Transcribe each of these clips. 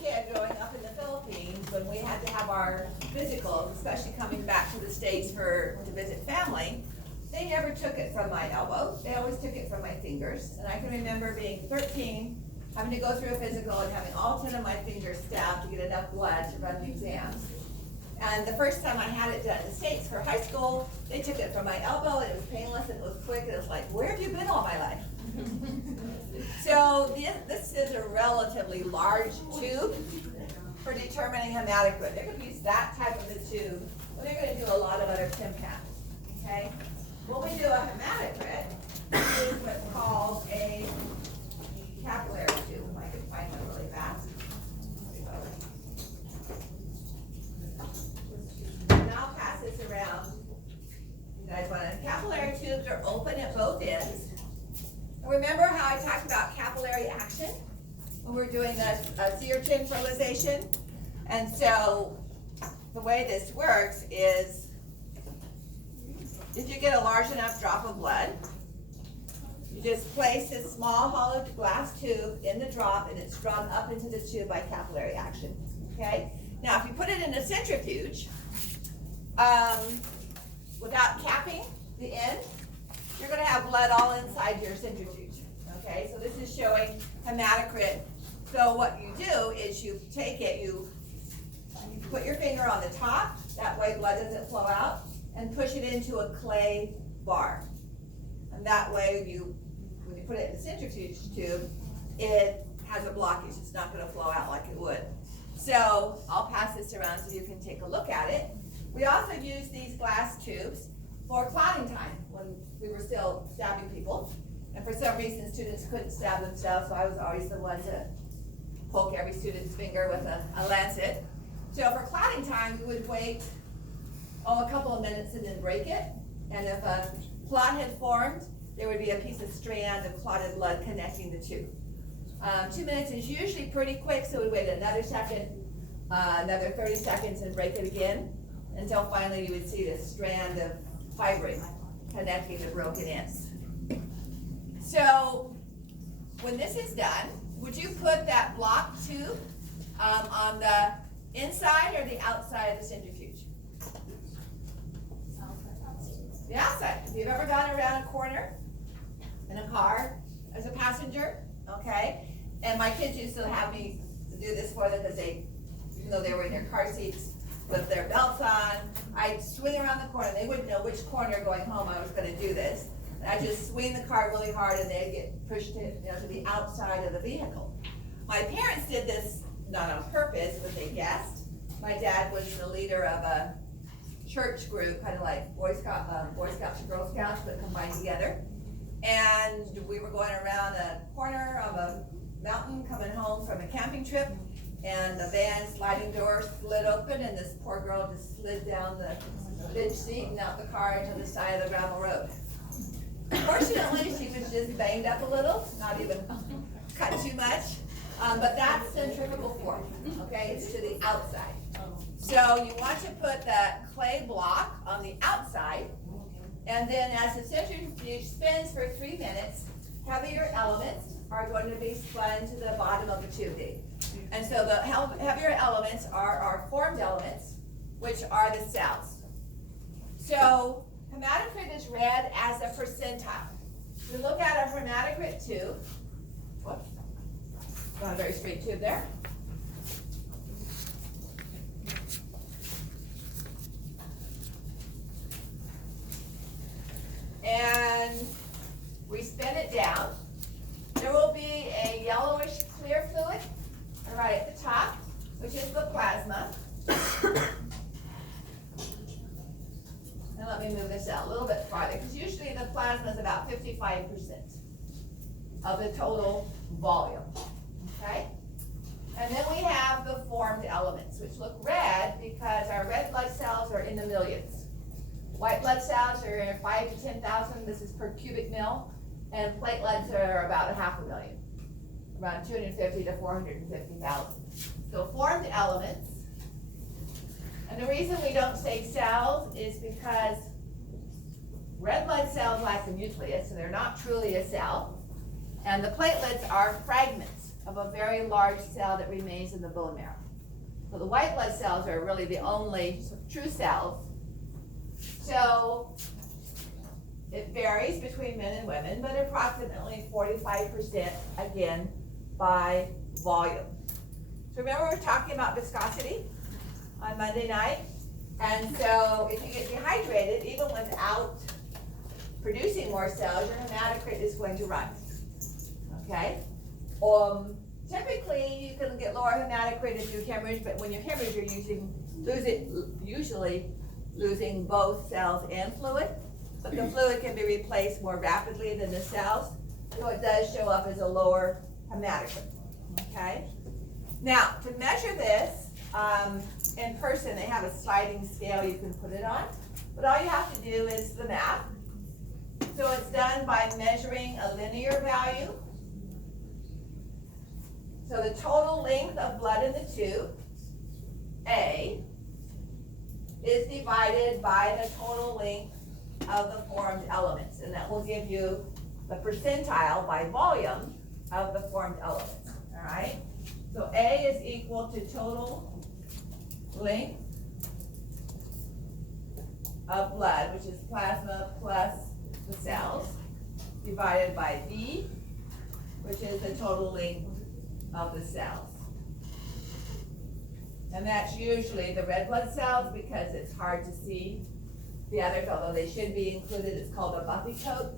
kid growing up in the Philippines, when we had to have our physicals, especially coming back to the States to visit family, they never took it from my elbow. They always took it from my fingers. And I can remember being 13, having to go through a physical and having all 10 of my fingers stabbed to get enough blood to run the exams. And the first time I had it done in the States for high school, they took it from my elbow, and it was painless, and it was quick, and it was like, where have you been all my life? So this is a relatively large tube for determining hematocrit. They're going to use that type of a tube, but they're going to do a lot of other chem pads, okay? When we do a hematocrit, this is what's called a capillary tube. If I can find them really fast. And I'll pass this around. You guys want to, capillary tubes are open at both ends. And remember how I talked about capillary action when we were doing the zeaxanthin fertilization? And so the way this works is, if you get a large enough drop of blood, you just place this small hollow glass tube in the drop, and it's drawn up into the tube by capillary action, okay? Now, if you put it in a centrifuge, without capping the end, you're going to have blood all inside your centrifuge, okay? So this is showing hematocrit. So what you do is you take it, you put your finger on the top, that way blood doesn't flow out, and push it into a clay bar. And that way, when you put it in the centrifuge tube, it has a blockage. It's not going to flow out like it would. So I'll pass this around so you can take a look at it. We also use these glass tubes for clotting time when we were still stabbing people. And for some reason, students couldn't stab themselves, so I was always the one to poke every student's finger with a lancet. So for clotting time, we would wait a couple of minutes and then break it. And if a clot had formed, there would be a piece of strand of clotted blood connecting the two. 2 minutes is usually pretty quick, so we wait another second, another 30 seconds, and break it again, until finally you would see this strand of fibrin connecting the broken ends. So when this is done, would you put that block tube on the inside or the outside of the centrifuge? The outside. If you've ever gone around a corner in a car as a passenger, okay? And my kids used to have me do this for them because even though they were in their car seats with their belts on, I'd swing around the corner. They wouldn't know which corner going home I was going to do this. And I'd just swing the car really hard, and they'd get pushed to the outside of the vehicle. My parents did this not on purpose, but they guessed. My dad was the leader of a church group, kind of like Boy Scouts and Girl Scouts, but combined together. And we were going around a corner of a mountain coming home from a camping trip, and the van sliding door slid open, and this poor girl just slid down the bench seat and out the car into the side of the gravel road. Fortunately, she was just banged up a little, not even cut too much, but that's centrifugal force, okay? It's to the outside. So you want to put that clay block on the outside, and then as the centrifuge spins for 3 minutes, heavier elements are going to be spun to the bottom of the tubing. And so the heavier elements are our formed elements, which are the cells. So hematocrit is read as a percentile. We look at a hematocrit tube. Whoops. Not a very straight tube there. And we spin it down. There will be a yellowish clear fluid right at the top, which is the plasma. And let me move this out a little bit farther, because usually the plasma is about 55% of the total volume, okay? And then we have the formed elements, which look red because our red blood cells are in the millions. White blood cells are 5 to 10,000, this is per cubic mil, and platelets are about 500,000, around 250 to 450,000. So formed elements. And the reason we don't say cells is because red blood cells lack the nucleus, so they're not truly a cell. And the platelets are fragments of a very large cell that remains in the bone marrow. So the white blood cells are really the only true cells. So it varies between men and women, but approximately 45% again by volume. So remember we were talking about viscosity on Monday night? And so if you get dehydrated, even without producing more cells, your hematocrit is going to rise, okay? Typically, you can get lower hematocrit if you hemorrhage, but when you hemorrhage, you're usually losing both cells and fluid, but the fluid can be replaced more rapidly than the cells, so it does show up as a lower hematocrit, okay? Now, to measure this, in person, they have a sliding scale you can put it on, but all you have to do is the math. So it's done by measuring a linear value. So the total length of blood in the tube, A, is divided by the total length of the formed elements, and that will give you the percentile by volume of the formed elements, all right? So A is equal to total length of blood, which is plasma plus the cells, divided by B, which is the total length of the cells. And that's usually the red blood cells because it's hard to see the others, although they should be included. It's called a buffy coat,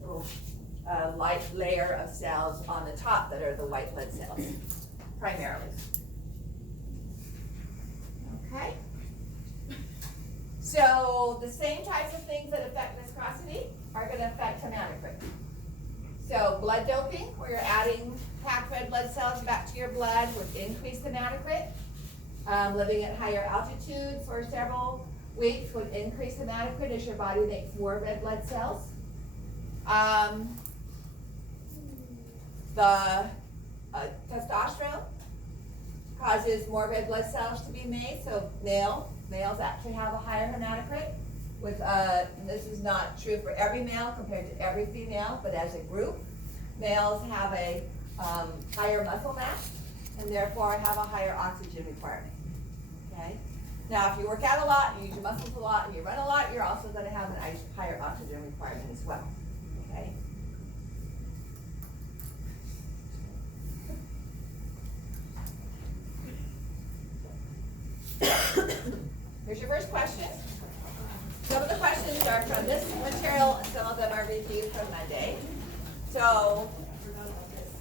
little light layer of cells on the top that are the white blood cells, primarily. Okay? So the same types of things that affect viscosity are going to affect hematocrit. So blood doping, where you're adding packed red blood cells back to your blood with increased hematocrit. Living at higher altitudes for several weeks would increase hematocrit as your body makes more red blood cells. Testosterone causes more red blood cells to be made, so males actually have a higher hematocrit. This is not true for every male compared to every female, but as a group, males have a higher muscle mass and therefore have a higher oxygen requirement. Okay. Now, if you work out a lot, you use your muscles a lot, and you run a lot, you're also going to have a higher oxygen requirement as well. Okay. Here's your first question. Some of the questions are from this material, and some of them are reviewed from Monday. So,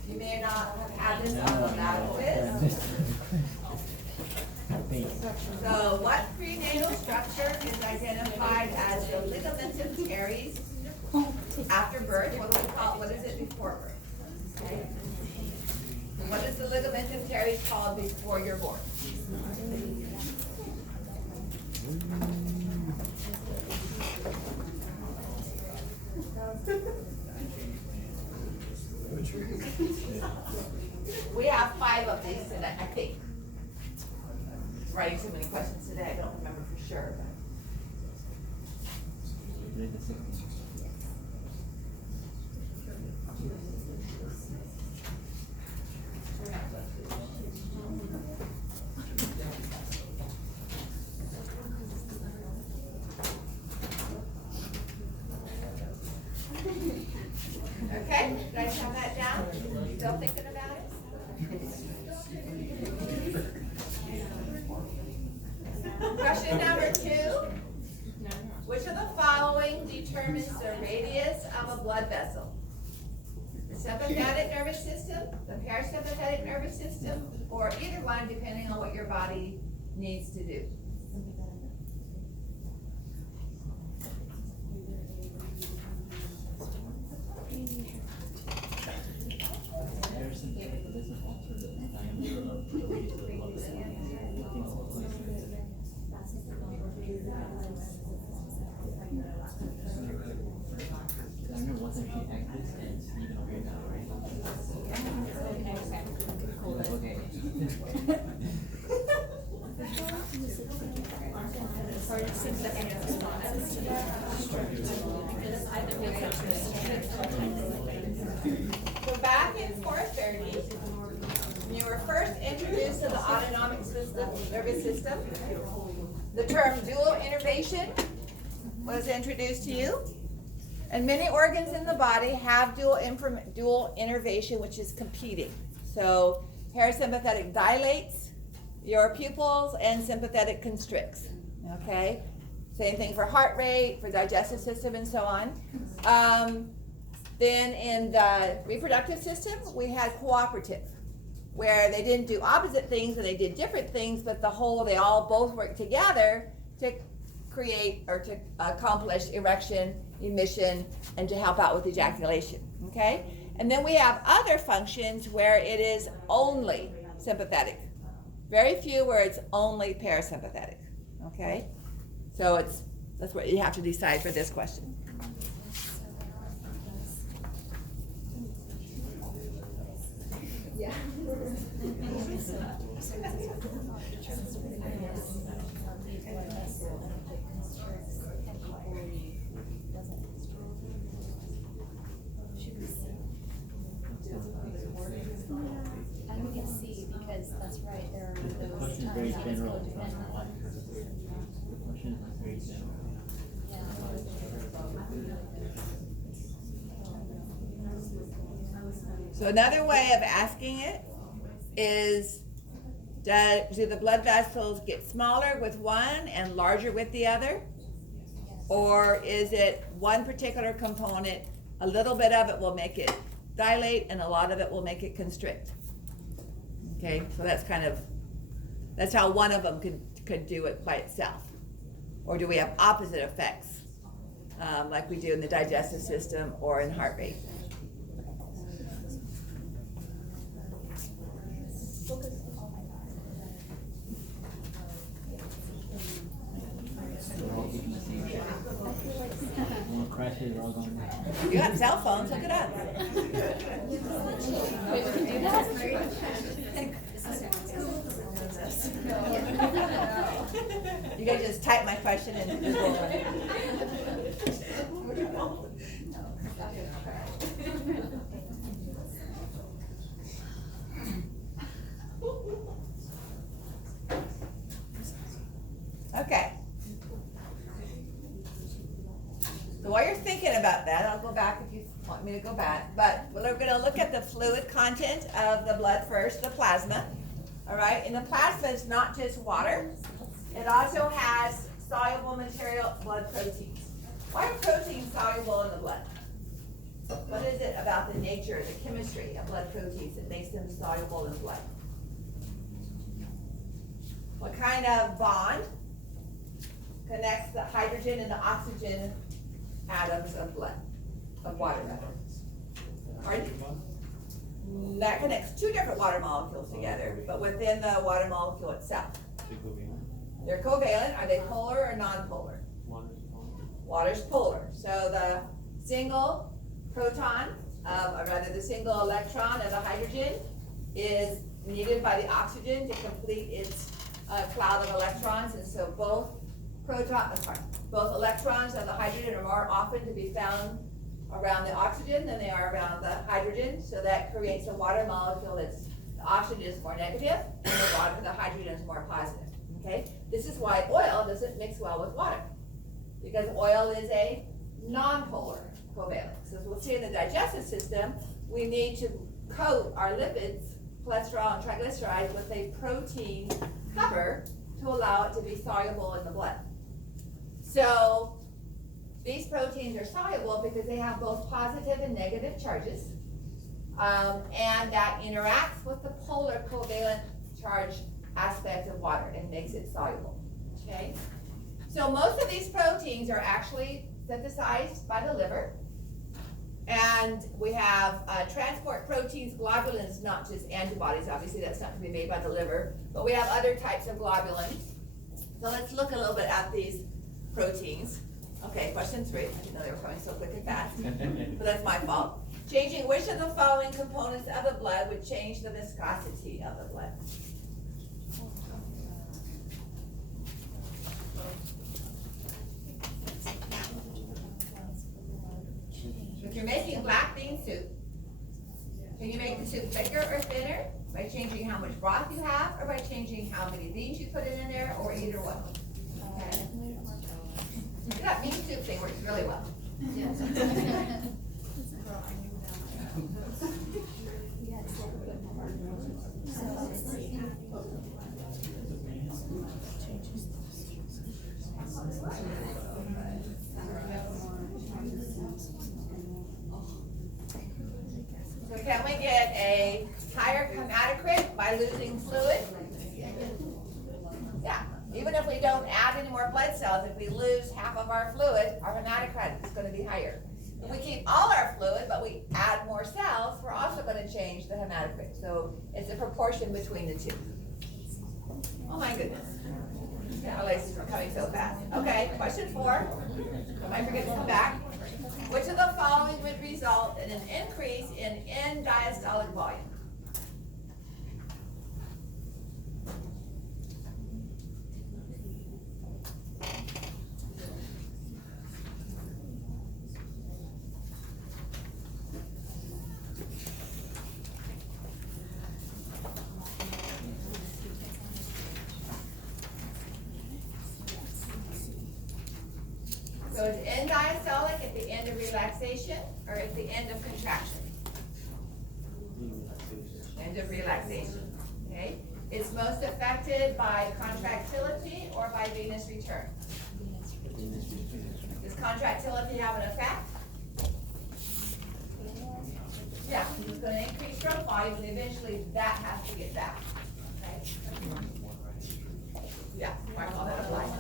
you may not have had this on the lab quiz. So, what prenatal structure is identified as the ligamentum teres after birth? What do we call it? What is it before birth? Okay. What is the ligamentum teres called before you're born? We have 5 of these today, I think. Writing so many questions today, I don't remember for sure. Okay, you guys have that down? Still thinking about it? Question number 2. Which of the following determines the radius of a blood vessel? The sympathetic nervous system, the parasympathetic nervous system, or either one depending on what your body needs to do? So back in 4:30, functions of the autonomic system, nervous system. The term dual innervation was introduced to you. And many organs in the body have dual innervation, which is competing. So parasympathetic dilates your pupils and sympathetic constricts. Okay? Same thing for heart rate, for digestive system, and so on. Then in the reproductive system, we had cooperative, where they didn't do opposite things and they did different things, but they all both worked together to create or to accomplish erection, emission, and to help out with ejaculation. Okay? And then we have other functions where it is only sympathetic. Very few where it's only parasympathetic. Okay? So that's what you have to decide for this question. Yeah. I would get C because that's right. There are those times Very that it's general. codependent. The question is very general. So another way of asking it is, do the blood vessels get smaller with one and larger with the other? Or is it one particular component, a little bit of it will make it dilate and a lot of it will make it constrict? Okay, so that's how one of them could do it by itself. Or do we have opposite effects, like we do in the digestive system or in heart rate? You got cell phones, look it up. Wait, we can do that? You guys just type my question in Google. Okay. So while you're thinking about that, I'll go back if you want me to go back. But we're going to look at the fluid content of the blood first, the plasma. All right, and the plasma is not just water. It also has soluble material, blood proteins. Why are proteins soluble in the blood? What is it about the nature, the chemistry of blood proteins that makes them soluble in blood? What kind of bond connects the hydrogen and the oxygen atoms of blood, of water rather? Pardon? That connects two different water molecules together, but within the water molecule itself. They're covalent. Are they polar or non-polar? Water's polar. So the single proton, or rather the single electron of the hydrogen is needed by the oxygen to complete its cloud of electrons, and so both electrons of the hydrogen are more often to be found around the oxygen than they are around the hydrogen, so that creates a water molecule that's, the oxygen is more negative and the hydrogen is more positive. Okay? This is why oil doesn't mix well with water, because oil is a non-polar covalent. So as we'll see in the digestive system, we need to coat our lipids, cholesterol and triglycerides, with a protein cover to allow it to be soluble in the blood. So these proteins are soluble because they have both positive and negative charges, and that interacts with the polar covalent charge aspect of water and makes it soluble. Okay? So most of these proteins are actually synthesized by the liver. And we have transport proteins, globulins, not just antibodies. Obviously, that's not to be made by the liver. But we have other types of globulins. So let's look a little bit at these proteins. Okay, question 3. I didn't know they were coming so quick and fast. But that's my fault. Changing which of the following components of the blood would change the viscosity of the blood? If you're making black bean soup, can you make the soup thicker or thinner by changing how much broth you have or by changing how many beans you put in there, or either one. Okay. That bean soup thing works really well. Yes. So can we get a higher hematocrit by losing fluid? Yeah, even if we don't add any more blood cells, if we lose half of our fluid, our hematocrit is gonna be higher. If we keep all our fluid, but we add more cells, we're also gonna change the hematocrit. So it's a proportion between the two. Oh my goodness. Yeah, we're coming so fast. Okay, question 4. I might forget to come back. Which of the following would result in an increase in end-diastolic volume? So is end diastolic at the end of relaxation or at the end of contraction? End of relaxation, okay? It's most affected by contractility or by venous return? Does contractility have an effect? Yeah, it's gonna increase stroke volume and eventually that has to get back, okay? Yeah, I call that a line.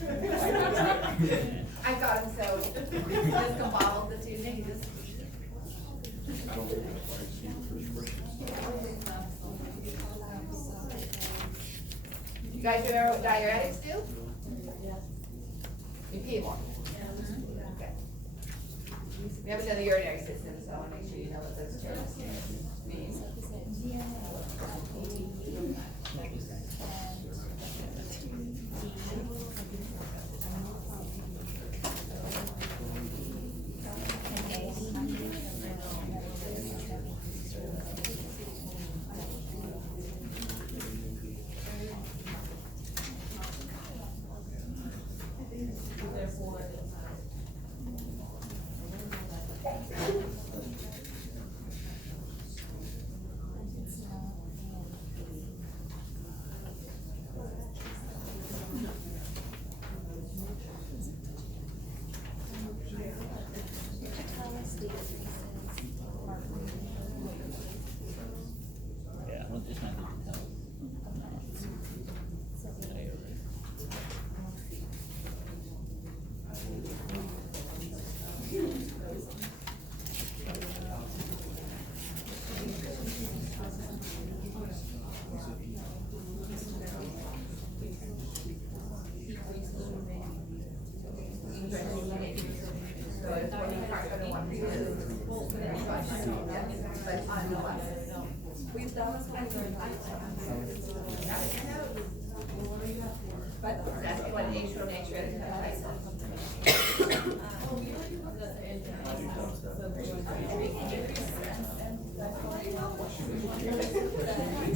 I got him so discombobbled the two things. You guys remember what diuretics do? You pee more. Okay. We haven't done the urinary system, so I want to make sure you know what those terms mean. Yeah, well, just not to tell. But that's what atrial nature is.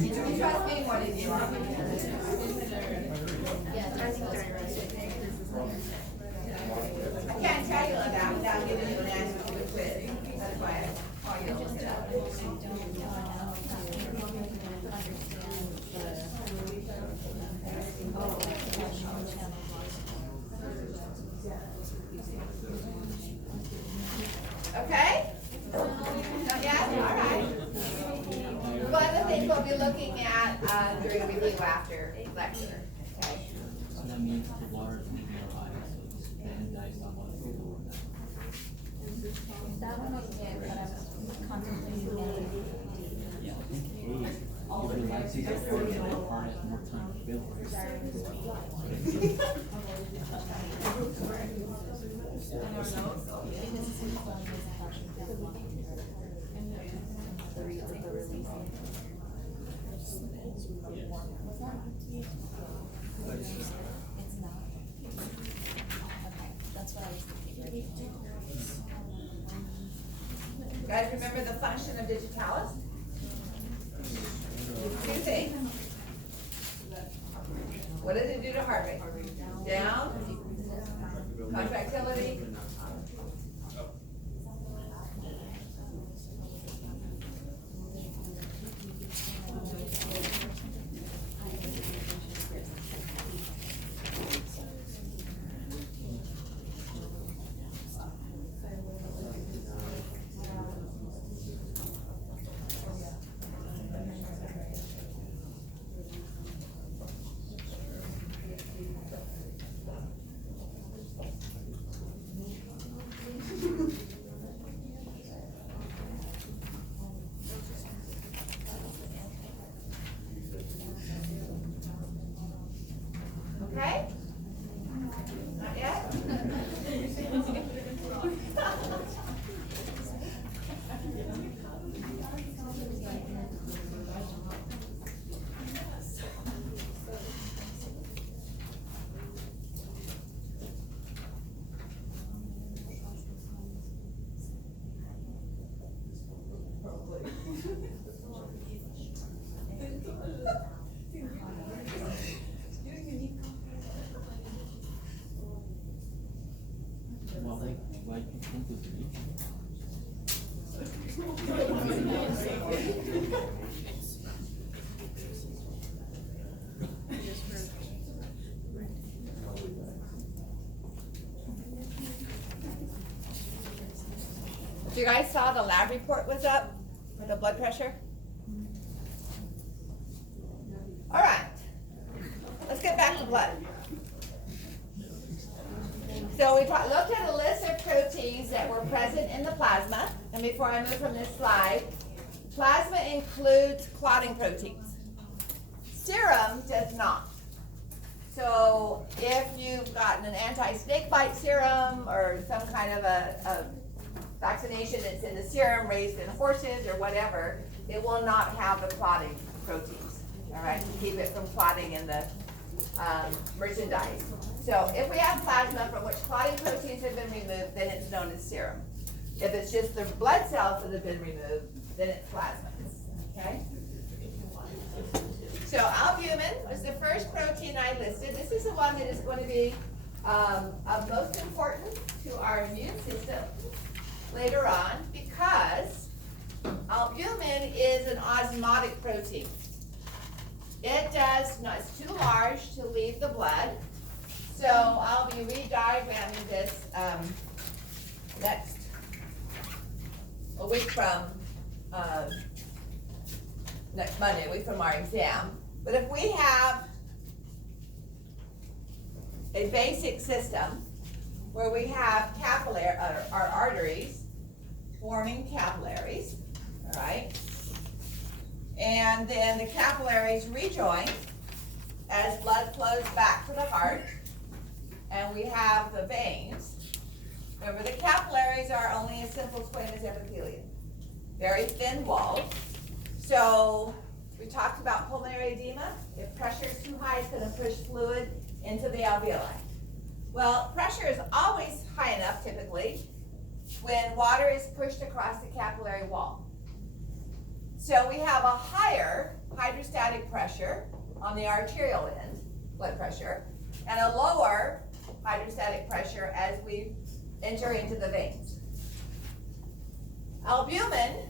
You trust me more than you are. I can't tell you that without giving you an answer to the quiz. That's why I call you to look it up. Okay? Not yet? All right. One of the things we'll be looking at during the review after lecture. Okay? So that means the water is leaving our body, so it's and diastolic is lower. That one was good, but I was contemplating getting. Yeah, I think it relaxes the part, and that part has more time to build. It's not. Okay, that's what I was thinking. Guys, remember the function of digitalis? Two things. What does it do to heart rate? Down. Contractility. Okay? Not yet? Well, why do you think it's me? So you guys saw the lab report was up for the blood pressure? All right, let's get back to blood. So we looked at a list of proteins that were present in the plasma. And before I move from this slide, plasma includes clotting proteins. Serum does not. So if you've gotten an anti-snake bite serum or some kind of a vaccination that's in the serum raised in horses or whatever, it will not have the clotting proteins, all right, to keep it from clotting in the merchandise. So if we have plasma from which clotting proteins have been removed, then it's known as serum. If it's just the blood cells that have been removed, then it's plasma, okay? So albumin was the first protein I listed. This is the one that is going to be of most importance to our immune system later on, because albumin is an osmotic protein. It does not, it's too large to leave the blood. So I'll be re-diagramming this next, a week from next Monday, a week from our exam. But if we have a basic system where we have capillary, our arteries forming capillaries, all right? And then the capillaries rejoin as blood flows back to the heart, and we have the veins. Remember, the capillaries are only a simple squamous epithelium, very thin walled. So we talked about pulmonary edema. If pressure is too high, it's going to push fluid into the alveoli. Well, pressure is always high enough, typically, when water is pushed across the capillary wall. So we have a higher hydrostatic pressure on the arterial end, blood pressure, and a lower hydrostatic pressure as we enter into the veins. Albumin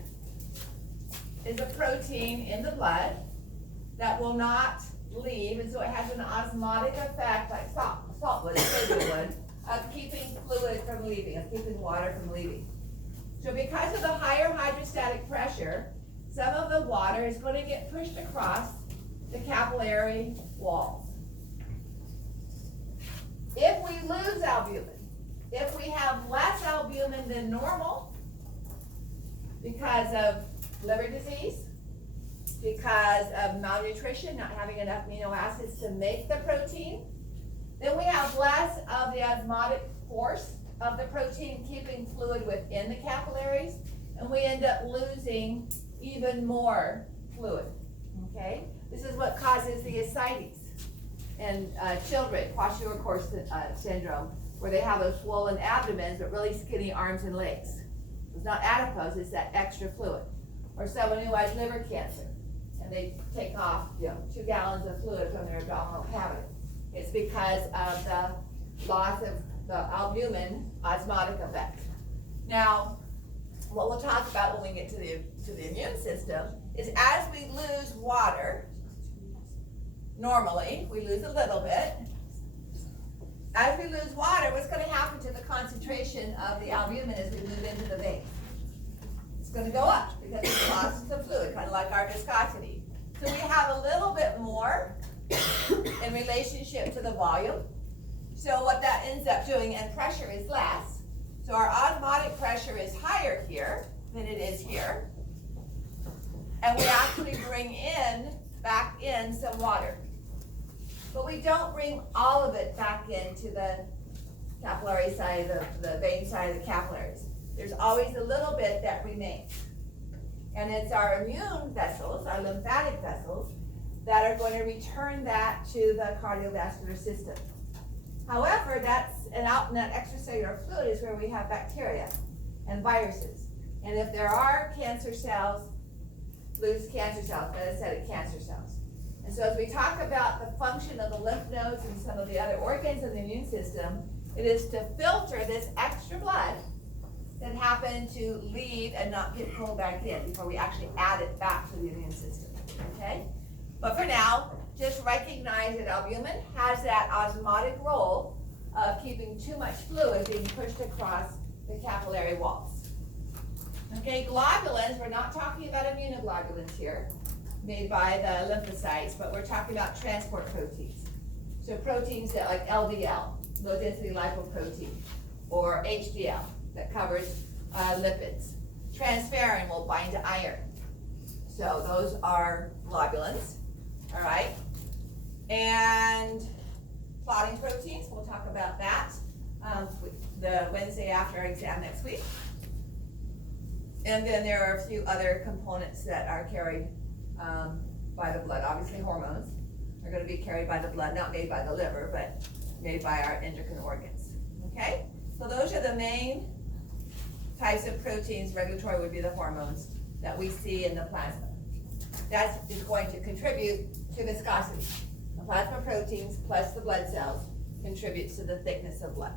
is a protein in the blood that will not leave, and so it has an osmotic effect, like salt would, sodium would, of keeping fluid from leaving, of keeping water from leaving. So because of the higher hydrostatic pressure, some of the water is going to get pushed across the capillary walls. If we lose albumin, if we have less albumin than normal because of liver disease, because of malnutrition, not having enough amino acids to make the protein, then we have less of the osmotic force of the protein keeping fluid within the capillaries, and we end up losing even more fluid, okay? This is what causes the ascites in children, kwashiorkor syndrome, where they have those swollen abdomens but really skinny arms and legs. It's not adipose, it's that extra fluid. Or someone who has liver cancer, and they take off 2 gallons of fluid from their abdominal cavity. It's because of the loss of the albumin osmotic effect. Now, what we'll talk about when we get to the immune system is as we lose water, normally, we lose a little bit. As we lose water, what's going to happen to the concentration of the albumin as we move into the veins? It's going to go up because it's lost the fluid, kind of like our viscosity. So we have a little bit more in relationship to the volume. So what that ends up doing, and pressure is less. So our osmotic pressure is higher here than it is here. And we actually bring back in some water. But we don't bring all of it back into the capillary side of the vein side of the capillaries. There's always a little bit that remains. And it's our immune vessels, our lymphatic vessels, that are going to return that to the cardiovascular system. However, out in that extracellular fluid is where we have bacteria and viruses. And if there are cancer cells, loose cancer cells, metastatic cancer cells. And so as we talk about the function of the lymph nodes and some of the other organs of the immune system, it is to filter this extra blood that happened to leave and not get pulled back in before we actually add it back to the immune system, okay? But for now, just recognize that albumin has that osmotic role of keeping too much fluid being pushed across the capillary walls. Okay, globulins, we're not talking about immunoglobulins here, made by the lymphocytes, but we're talking about transport proteins. So proteins that like LDL, low density lipoprotein, or HDL, that covers lipids. Transferrin will bind to iron. So those are globulins, all right? And clotting proteins, we'll talk about that the Wednesday after our exam next week. And then there are a few other components that are carried by the blood. Obviously hormones are going to be carried by the blood, not made by the liver, but made by our endocrine organs, okay? So those are the main types of proteins. Regulatory would be the hormones that we see in the plasma. That is going to contribute to viscosity. The plasma proteins plus the blood cells contributes to the thickness of blood,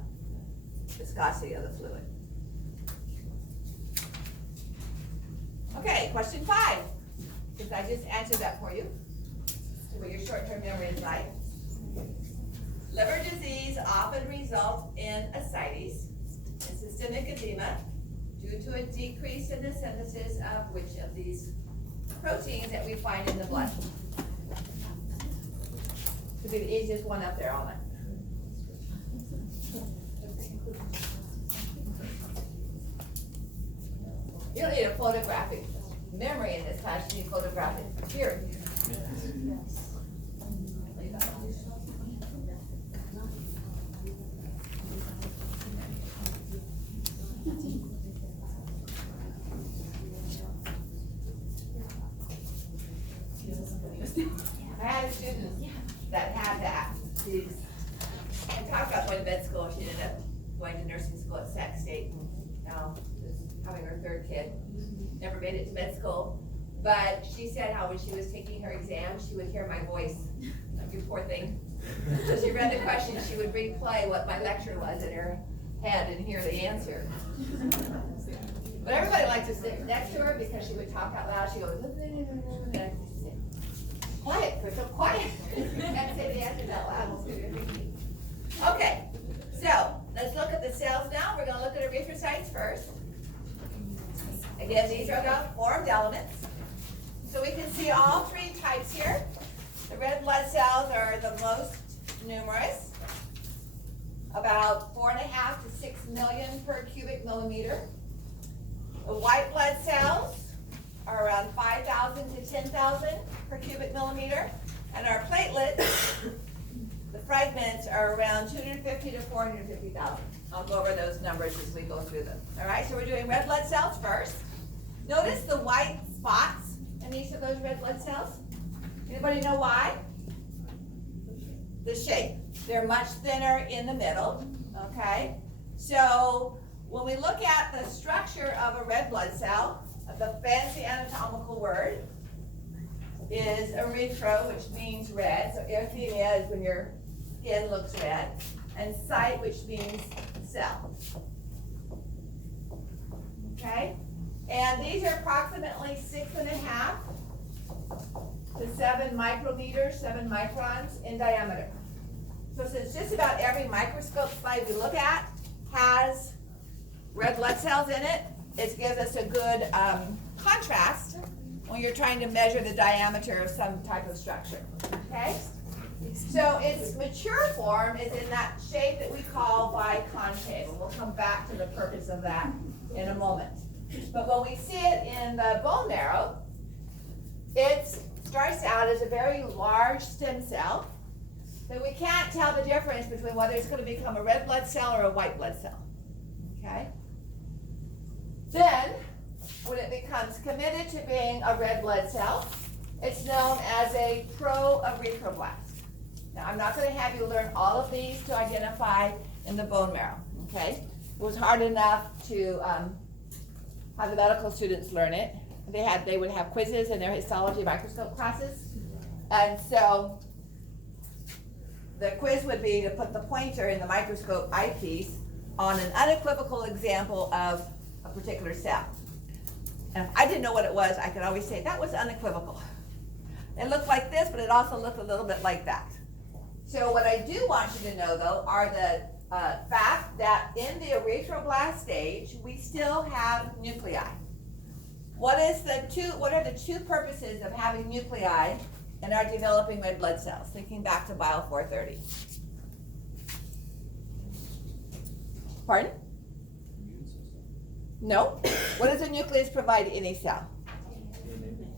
viscosity of the fluid. Okay, question 5. Because I just answered that for you. So what your short-term memory is like. Liver disease often results in ascites and systemic edema due to a decrease in the synthesis of which of these proteins that we find in the blood. Could be the easiest one up there on it. You don't need a photographic memory in this class, you need photographic theory. I had a student that had that. I talked about going to med school. She ended up going to nursing school at Sac State and now is having her 3rd kid. Never made it to med school. But she said how when she was taking her exam, she would hear my voice. Like, you poor thing. So she read the question, she would replay what my lecture was in her head and hear the answer. But everybody liked to sit next to her because she would talk out loud. She goes, quiet, Crystal, quiet. You can't say the answers out loud. Okay, so let's look at the cells now. We're going to look at erythrocytes first. Again, these are the formed elements. So we can see all 3 types here. The red blood cells are the most numerous, about 4.5 to 6 million per cubic millimeter. The white blood cells are around 5,000 to 10,000 per cubic millimeter. And our platelets, the fragments, are around 250 to 450,000. I'll go over those numbers as we go through them. All right, so we're doing red blood cells first. Notice the white spots in each of those red blood cells. Anybody know why? The shape. They're much thinner in the middle, okay? So when we look at the structure of a red blood cell, the fancy anatomical word is erythro, which means red. So erythema is when you're skin looks red, and site, which means cell. Okay? And these are approximately 6.5 to 7 micrometers, 7 microns in diameter. So since just about every microscope slide we look at has red blood cells in it, it gives us a good contrast when you're trying to measure the diameter of some type of structure, okay? So its mature form is in that shape that we call biconcave. We'll come back to the purpose of that in a moment. But when we see it in the bone marrow, it starts out as a very large stem cell, so we can't tell the difference between whether it's going to become a red blood cell or a white blood cell, okay? Then, when it becomes committed to being a red blood cell, it's known as a pro-erythroblast. Now, I'm not going to have you learn all of these to identify in the bone marrow, okay? It was hard enough to have the medical students learn it. They would have quizzes in their histology microscope classes, and so the quiz would be to put the pointer in the microscope eyepiece on an unequivocal example of a particular cell. And if I didn't know what it was, I could always say, that was unequivocal. It looked like this, but it also looked a little bit like that. So what I do want you to know, though, are the fact that in the erythroblast stage, we still have nuclei. What are the two purposes of having nuclei in our developing red blood cells? Thinking back to Bio 430. Pardon? No. What does a nucleus provide to any cell?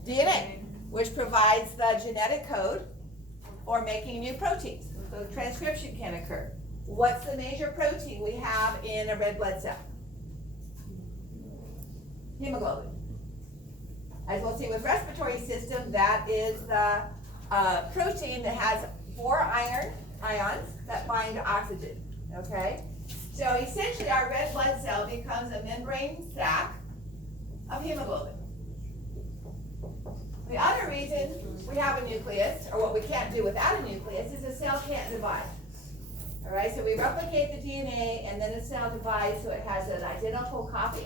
DNA, which provides the genetic code for making new proteins. So transcription can occur. What's the major protein we have in a red blood cell? Hemoglobin. As we'll see with respiratory system, that is the protein that has 4 iron ions that bind to oxygen, okay? So essentially our red blood cell becomes a membrane sac of hemoglobin. The other reason we have a nucleus, or what we can't do without a nucleus, is a cell can't divide. All right, so we replicate the DNA and then the cell divides so it has an identical copy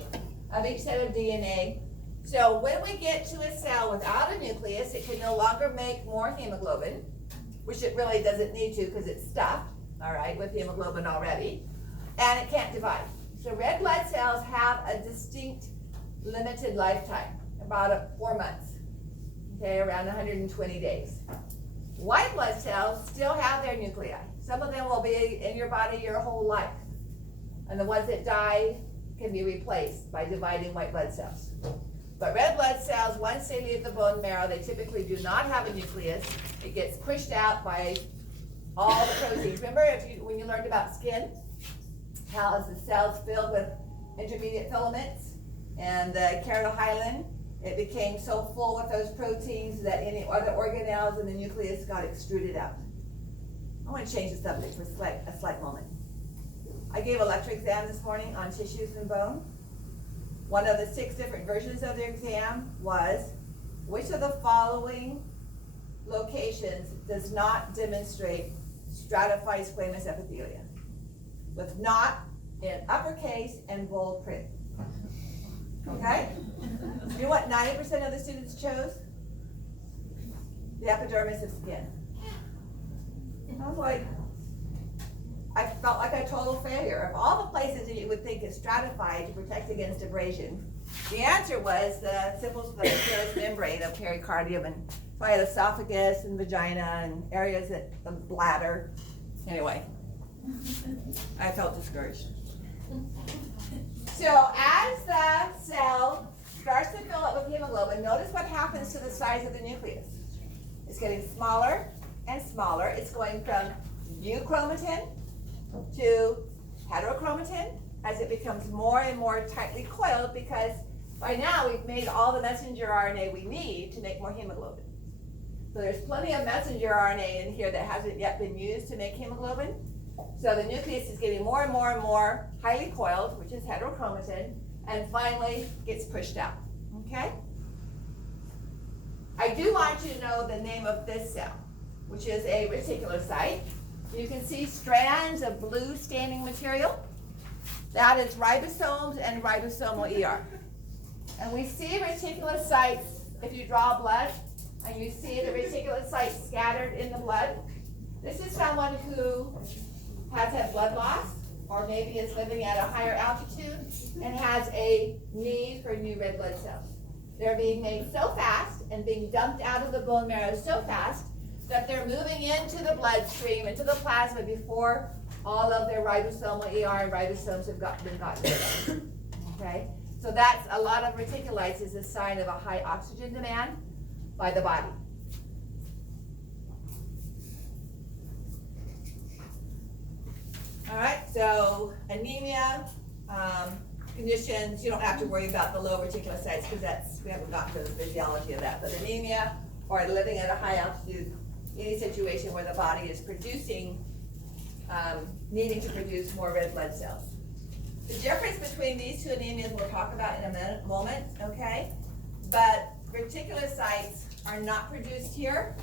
of each set of DNA. So when we get to a cell without a nucleus, it can no longer make more hemoglobin, which it really doesn't need to because it's stuffed, all right, with hemoglobin already, and it can't divide. So red blood cells have a distinct limited lifetime, about 4 months, okay, around 120 days. White blood cells still have their nuclei. Some of them will be in your body your whole life, and the ones that die can be replaced by dividing white blood cells. But red blood cells, once they leave the bone marrow, they typically do not have a nucleus. It gets pushed out by all the proteins. Remember when you learned about skin, how the cells filled with intermediate filaments and the keratohyalin, it became so full with those proteins that any other organelles in the nucleus got extruded out. I want to change the subject for a slight moment. I gave an electric exam this morning on tissues and bone. One of the 6 different versions of the exam was, which of the following locations does not demonstrate stratified squamous epithelia? With not in uppercase and bold print. Okay? You know what 90% of the students chose? The epidermis of skin. I was like, I felt like a total failure. Of all the places that you would think is stratified to protect against abrasion, the answer was the simple serous membrane of pericardium, and so I had esophagus and vagina and areas that the bladder. Anyway, I felt discouraged. So as the cell starts to fill up with hemoglobin, notice what happens to the size of the nucleus. It's getting smaller and smaller. It's going from euchromatin to heterochromatin as it becomes more and more tightly coiled, because by now we've made all the messenger RNA we need to make more hemoglobin. So there's plenty of messenger RNA in here that hasn't yet been used to make hemoglobin. So the nucleus is getting more and more and more highly coiled, which is heterochromatin, and finally gets pushed out, okay? I do want you to know the name of this cell, which is a reticulocyte. You can see strands of blue staining material. That is ribosomes and ribosomal ER. And we see reticulocytes, if you draw blood, and you see the reticulocytes scattered in the blood. This is someone who has had blood loss, or maybe is living at a higher altitude and has a need for new red blood cells. They're being made so fast and being dumped out of the bone marrow so fast that they're moving into the bloodstream, into the plasma before all of their ribosomal ER and ribosomes have been gotten rid of. Okay? So that's a lot of reticulitis is a sign of a high oxygen demand by the body. All right, so anemia conditions, you don't have to worry about the low reticulocytes because we haven't gotten to the physiology of that. But anemia or living at a high altitude, any situation where the body is producing, needing to produce more red blood cells. The difference between these two anemias we'll talk about in a moment, okay? But reticulocytes are not produced here.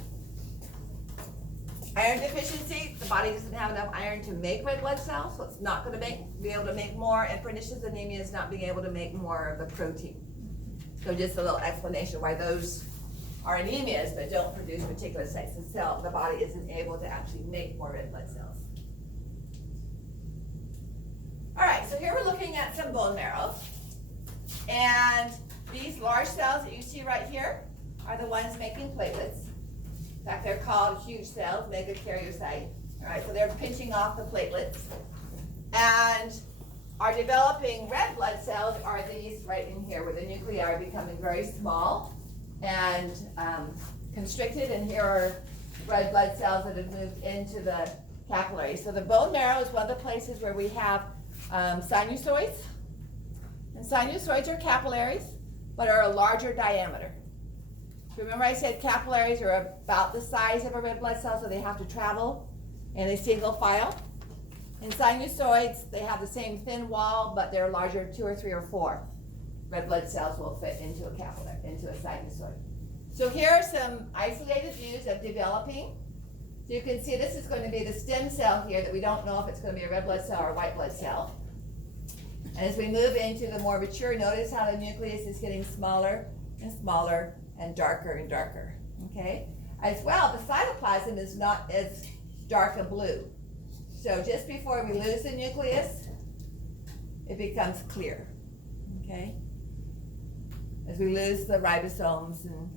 Iron deficiency, the body doesn't have enough iron to make red blood cells, so it's not going to be able to make more, and pernicious anemia is not being able to make more of the protein. So just a little explanation why those are anemias but don't produce reticulocytes. The body isn't able to actually make more red blood cells. All right, so here we're looking at some bone marrow, and these large cells that you see right here are the ones making platelets. In fact, they're called huge cells, megakaryocyte. All right, so they're pinching off the platelets. And our developing red blood cells are these right in here, where the nuclei are becoming very small and constricted. And here are red blood cells that have moved into the capillaries. So the bone marrow is one of the places where we have sinusoids. And sinusoids are capillaries, but are a larger diameter. Remember I said capillaries are about the size of a red blood cell, so they have to travel in a single file. In sinusoids, they have the same thin wall, but they're larger, 2 or 3 or 4. Red blood cells will fit into a capillary, into a sinusoid. So here are some isolated views of developing. So you can see this is going to be the stem cell here that we don't know if it's going to be a red blood cell or a white blood cell. And as we move into the more mature, notice how the nucleus is getting smaller and smaller and darker, okay? As well, the cytoplasm is not as dark a blue. So just before we lose the nucleus, it becomes clear, okay? As we lose the ribosomes and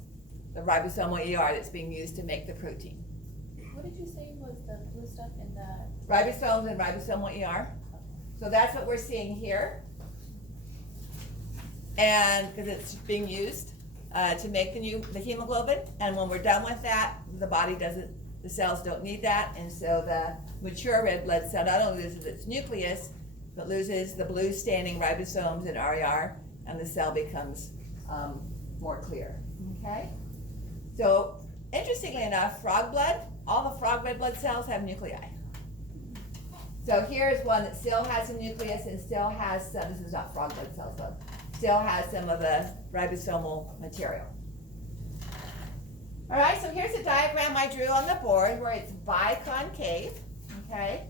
the ribosomal ER that's being used to make the protein. What did you say was the blue stuff in the? Ribosomes and ribosomal ER. So that's what we're seeing here. And because it's being used to make the hemoglobin, and when we're done with that, the cells don't need that, and so the mature red blood cell not only loses its nucleus, but loses the blue staining ribosomes and RER, and the cell becomes more clear, okay? So, interestingly enough, frog blood, all the frog red blood cells have nuclei. So here's one that still has a nucleus and still has some, this is not frog blood cells though, still has some of the ribosomal material. All right, so here's a diagram I drew on the board where it's biconcave, okay?